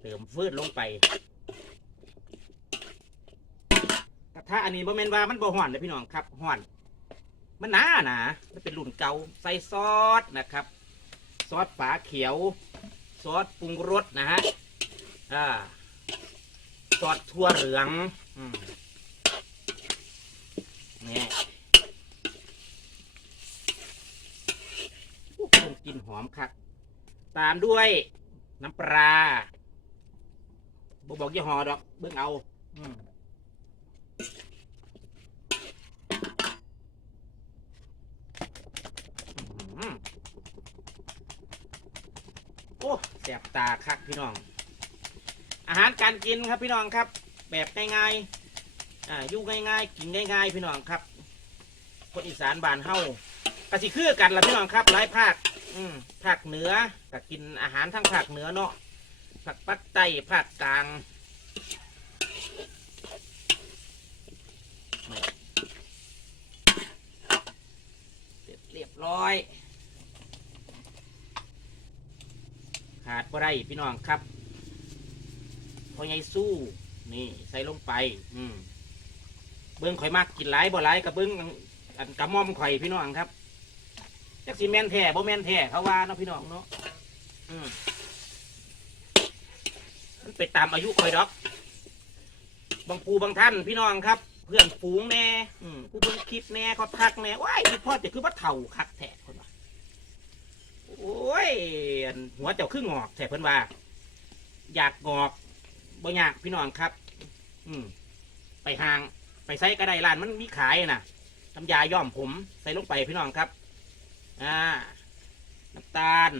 เติมฟืดลงไป กระทะอันนี้บ่แม่นว่ามันบ่ห่อนเลยพี่น้องครับห่อน มันหนาหนามันเป็นรุ่นเก่าใส่ซอสนะครับ ซอสฝาเขียว ซอสปรุงรสนะฮะอ่าซอสทั่วเหลืองอืมนี่โอ้โหกลินหอมคักตามด้วยน้ำปลา บบอกยี่ห้อดอกเบิ่งเอาอืมอื้อหือโอ้แสบตาคักพี่น้อง อาหารการกินครับพี่น้องครับ แบบง่ายๆอ่าอยู่ง่ายๆกินง่ายๆ พี่น้องครับ คนอีสานบ้านเฮากะสิคือกันละพี่น้องครับหลายภาคอืมภาคเหนือก็กินอาหารทั้งภาคเหนือเนาะ ภาคปักใต้ภาคกลางเสร็จเรียบร้อย ขาดบ่ได้พี่น้องครับพอใหญ่สู้ นี่ใส่ลงไป อืมเบิ้งข่อยมากกินหลายบ่หลายกับเบิ้งอันกระหม่อมข่อยพี่น้องครับจักสีแมนแท้บ่แมนแท้เขาว่าเนาะพี่น้องเนาะอืม มันไปตามอายุคอยดอก บางปูบางท่านพี่น้องครับ เพื่อนฝูงแน่อืมผู้เบิ่งคลิปแน่เขาทักแน่ว้ายพี่พ่อจะคือว่าเถ่าคักแท้คนว่าโอ้ยหัวเจ้าคืองอกแท้เพิ่นว่า อยากงอกบ่อยากพี่น้องครับ อืมไปห่าง ไปใส่กระไดร้านมันมีขายน่ะน้ำยาย้อมผมใส่ลงไปพี่น้องครับอ่าน้ำตาล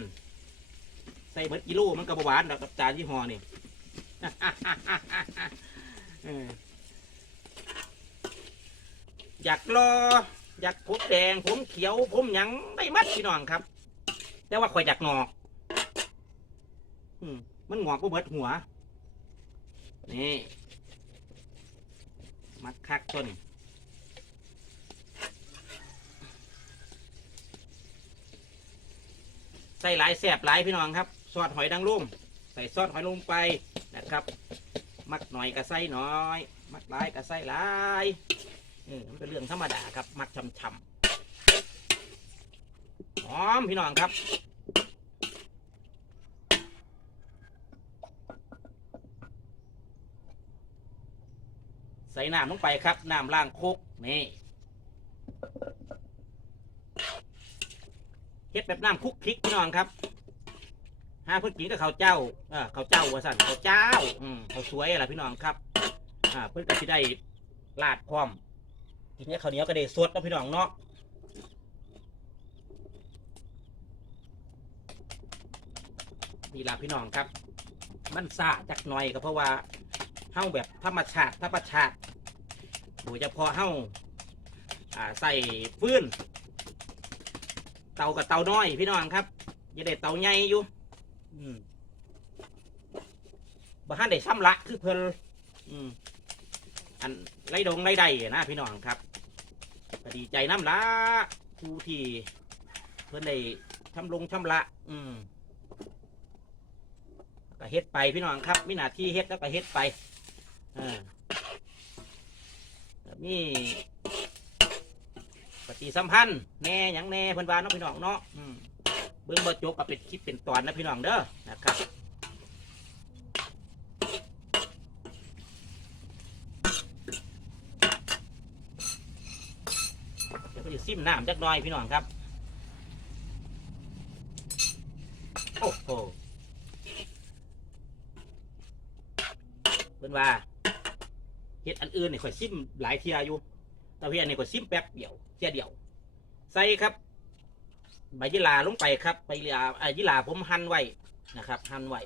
ใส่เบิดกิโลมันก็บหวานดอกน้ำตาลยี่ห้อนี่ อยากรออยากผมแดง ผมเขียว ผมหยังได้มัดพี่น้องครับ แต่ว่าข่อยอยากงอกอืมมันงอกก็เบิดหัว นี่ มัดคักต้นใส่หลายแสบหลายพี่น้องครับ ซอสหอยนางรมใส่ซอสหอยลงไป นะครับ มักหน่อยก็ใส่น้อย มักหลายก็ใส่หลายเออมันเป็นเรื่องธรรมดาครับ มักช่ำๆหอมพี่น้องครับใส่น้ำลงไปครับ น้ำล้างคกนี่เฮ็ดแบบน้ำคุกคลิกพี่น้องครับ หาเพื่อนกินกับข้าวเจ้าเออข้าวเจ้าว่าสั่นข้าวเจ้า อืมข้าวสวยอะไรพี่น้องครับ อ่า เพื่อนก็สิได้ลาดพร้อมทีนี้ข้าวเหนียวก็ได้สดเนาะพี่น้องเนาะนี่ล่ะพี่น้องครับ มันซาจักหน่อยก็เพราะว่าเฮ้าแบบธรรมชาติธรรมชาติโดยเฉพาะเฮ้าอ่าใส่ฟืนเตากับเตาน้อยพี่น้องครับ อย่าได้เตาใหญ่อยู่ อืมบ้านได้ซ้ำละคือเพิ่นอืม อันไรดงไรใดนะพี่น้องครับก็ดีใจน้ำละผู้ที่เพิ่นได้ทำลงชำละ อืมก็เฮ็ดไปพี่น้องครับมีหน้าที่เฮ็ดแล้วก็เฮ็ดไปอ่าแบบนี่ปฏิสัมพันธ์แน่ยังแน่เพิ่นว่าเนาะพี่น้องเนาะอืม บิ่งบ่จบก็เป็นคลิปเป็นตอนนะพี่น้องเด้อนะครับเดี๋ยวก็จะซิมน้ำจักหน่อยพี่น้องครับโอ้โหเพิ่นว่าเฮ็ดอันอื่นนี่ข่อยซิมหลายเทียอยู่แต่เพียนี่ก็ซิมแป๊บเดียวเทียเดียว ใส่ครับ ใบยี่หราลงไปครับใบยี่หราไอ้ยี่หราผมหั่นไว้นะครับหั่นไว้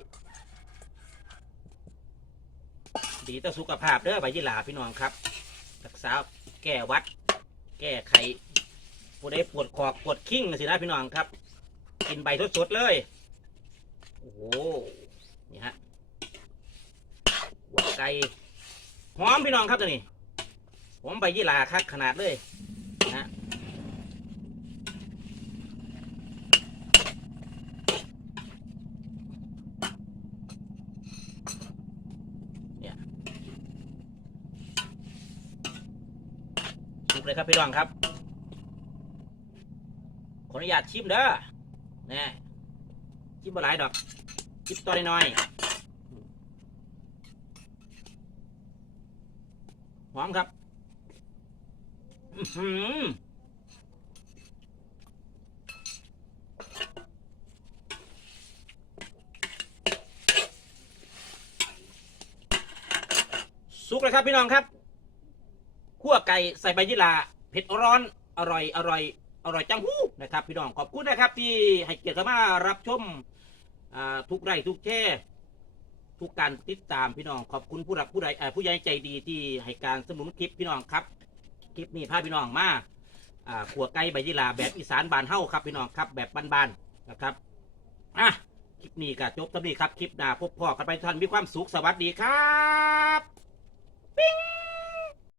ดีต่อสุขภาพเด้อใบยี่หราพี่น้องครับรักษาแก้วัด แก้ไขผู้ใดปวดคอปวดขิ้งสินะพี่น้องครับ กินใบสดๆเลยโอ้โหนี่ฮะหัวไก่หอมพี่น้องครับตัวนี้ผมไปยี่ลาคักขนาดเลย เลยครับพี่น้องครับ ขออนุญาตชิมเด้อนี่ชิมบ่หลายดอก ชิมตัวน้อยๆหอมครับสุกเลยครับพี่น้องครับ คั่วไก่ใส่ใบยี่หร่าเผ็ดร้อนอร่อยอร่อยอร่อยจังหู้นะครับ พี่น้องขอบคุณนะครับ ที่ให้เกียรติมารับชมทุกไร่ทุกแช่ทุกการติดตามพี่น้องขอบคุณผู้รับผู้ใดผู้ใหญ่ใจดีที่ให้การสนับสนุนคลิปพี่น้องครับคลิปนี้พาพี่น้องมาขัวไก่ใบยี่หร่าแบบอีสานบานเฮ้าครับพี่น้องครับ แบบบานๆนะครับอะคลิปนี้ก็จบตรงนี้ครับ คลิปหน้าพบพ่อกันไปทุกท่านมีความสุขสวัสดีครับ